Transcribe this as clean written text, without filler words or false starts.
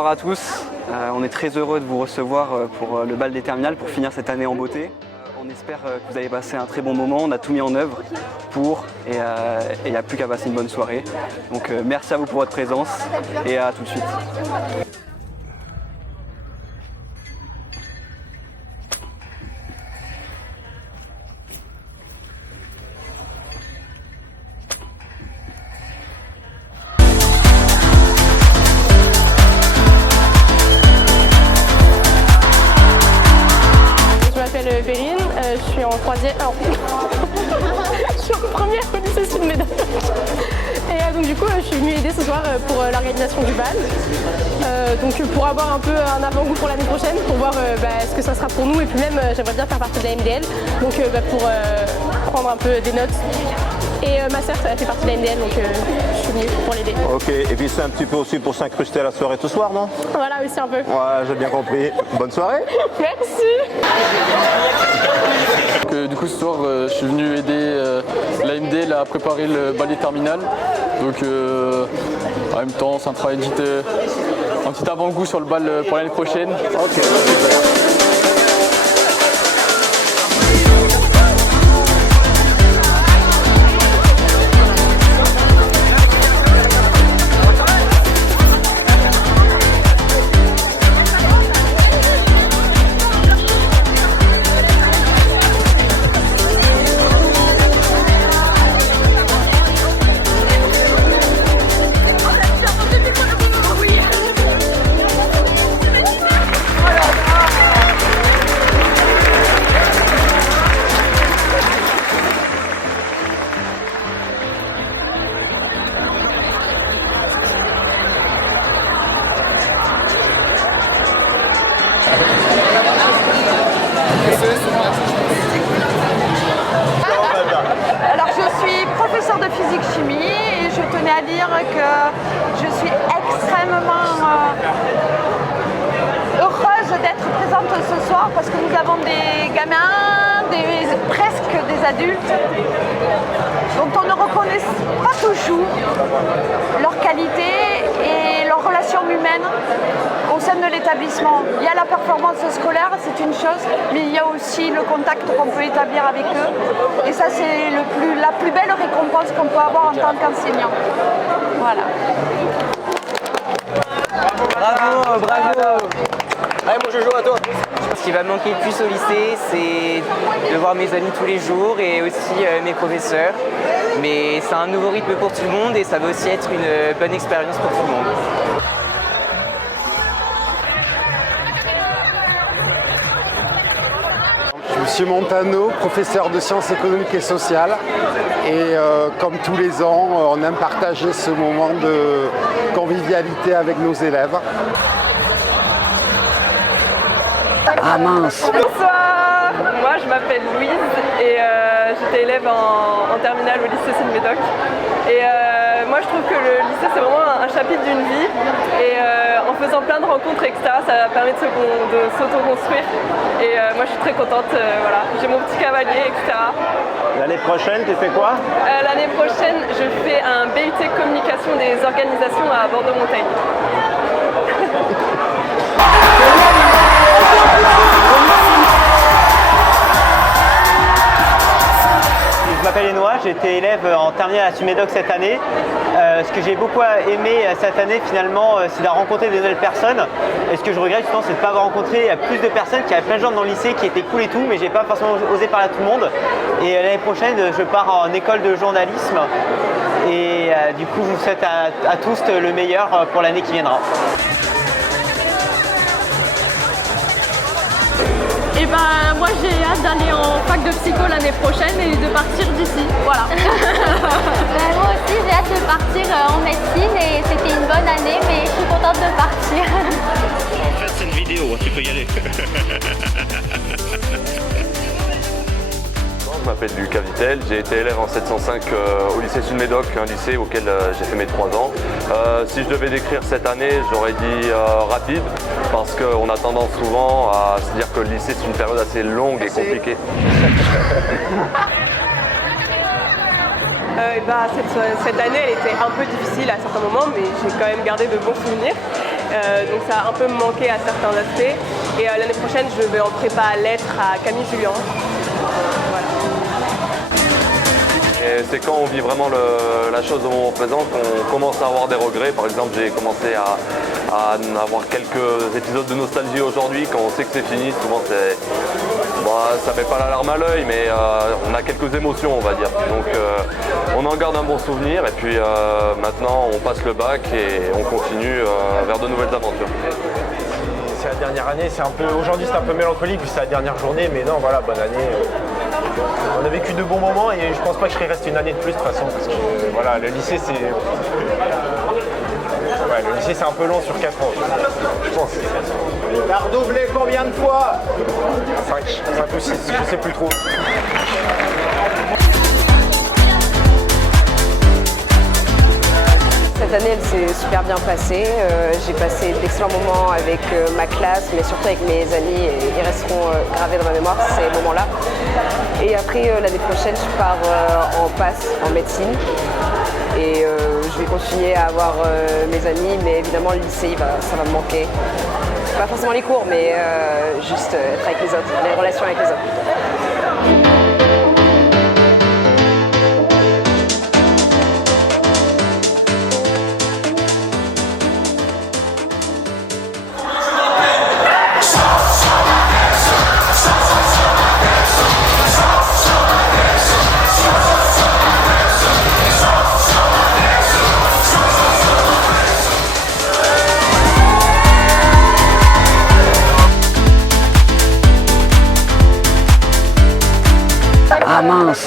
Bonsoir à tous, on est très heureux de vous recevoir pour le bal des terminales, pour finir cette année en beauté. On espère que vous allez passer un très bon moment, on a tout mis en œuvre pour et il n'y a plus qu'à passer une bonne soirée. Donc merci à vous pour votre présence et à tout de suite. Je m'appelle Perrine, je suis en troisième. Je suis en première au lycée Sud-Médoc. Et donc du coup, je suis venue aider ce soir pour l'organisation du bal. Donc pour avoir un peu un avant-goût pour l'année prochaine, pour voir ce que ça sera pour nous et puis même j'aimerais bien faire partie de la MDL, donc pour prendre un peu des notes. Et ma sœur fait partie de la MDL, donc je suis venue pour l'aider. Ok, et puis c'est un petit peu aussi pour s'incruster à la soirée ce soir, non? Voilà, aussi un peu. Ouais, j'ai bien compris. Bonne soirée. Merci. Du coup ce soir je suis venu aider la MDL à préparer le bal des terminales. Donc en même temps c'est un travail un petit avant-goût sur le bal pour l'année prochaine. Ok, super. Alors je suis professeure de physique-chimie et je tenais à dire que je suis extrêmement heureuse d'être présente ce soir parce que nous avons des gamins, presque des adultes dont on ne reconnaît pas toujours leur qualité et leur relation humaine au sein de l'établissement. Il y a la performance scolaire, c'est une chose, mais il y a aussi le contact qu'on peut établir avec eux. Et ça, c'est la plus belle récompense qu'on peut avoir en tant qu'enseignant. Voilà. Bravo, bravo. Allez mon Jojo, à toi. Ce qui va me manquer le plus au lycée, c'est de voir mes amis tous les jours et aussi mes professeurs. Mais c'est un nouveau rythme pour tout le monde et ça va aussi être une bonne expérience pour tout le monde. Monsieur Montano, professeur de sciences économiques et sociales. Et comme tous les ans, on aime partager ce moment de convivialité avec nos élèves. Ah mince! Bonsoir, moi je m'appelle Louise et j'étais élève en terminale au lycée Sud-Médoc. Et moi je trouve que le lycée c'est vraiment un chapitre d'une vie et en faisant plein de rencontres etc. ça permet de s'auto-construire et moi je suis très contente, voilà. J'ai mon petit cavalier etc. L'année prochaine, tu fais quoi? L'année prochaine je fais un BUT communication des organisations à Bordeaux-Montaigne. Je m'appelle Enoa, j'ai été élève en terminale à Sud-Médoc cette année. Ce que j'ai beaucoup aimé cette année finalement, c'est de rencontrer des nouvelles personnes. Et ce que je regrette justement, c'est de ne pas avoir rencontré plus de personnes, qui avaient plein de gens dans le lycée qui étaient cool et tout, mais j'ai pas forcément osé parler à tout le monde. Et l'année prochaine, je pars en école de journalisme. Et du coup, je vous souhaite à tous le meilleur pour l'année qui viendra. Et ben moi j'ai hâte d'aller en fac de psycho l'année prochaine et de partir d'ici. Voilà. Moi aussi j'ai hâte de partir en médecine et c'était une bonne année mais je suis contente de partir. En fait, c'est une vidéo, tu peux y aller. Je m'appelle Lucas Vittel, j'ai été élève en 705 au lycée Sud-Médoc, un lycée auquel j'ai fait mes 3 ans. Si je devais décrire cette année, j'aurais dit rapide, parce qu'on a tendance souvent à se dire que le lycée c'est une période assez longue et compliquée. Cette année elle était un peu difficile à certains moments mais j'ai quand même gardé de bons souvenirs. donc ça a un peu manqué à certains aspects. Et l'année prochaine, je vais en prépa à lettres à Camille Julien. Voilà. Et c'est quand on vit vraiment la chose au moment présent qu'on commence à avoir des regrets. Par exemple, j'ai commencé à avoir quelques épisodes de nostalgie aujourd'hui. Quand on sait que c'est fini, souvent ça met pas l'alarme à l'œil, mais on a quelques émotions, on va dire. Donc on en garde un bon souvenir et puis maintenant on passe le bac et on continue vers de nouvelles aventures. C'est la dernière année, aujourd'hui c'est un peu mélancolique puis c'est la dernière journée, mais non voilà, bonne année. On a vécu de bons moments et je pense pas que je serais resté une année de plus de toute façon parce que voilà, le lycée c'est un peu long sur 4 ans, je pense. T'as redoublé combien de fois? 5 ou 6, je sais plus trop. Cette année, elle s'est super bien passée. J'ai passé d'excellents moments avec ma classe, mais surtout avec mes amis, et ils resteront gravés dans ma mémoire, ces moments-là. Et après, l'année prochaine, je pars en passe, en médecine. Et je vais continuer à avoir mes amis, mais évidemment, le lycée, ça va me manquer. Pas forcément les cours, mais juste être avec les autres, les relations avec les autres. Ah mince.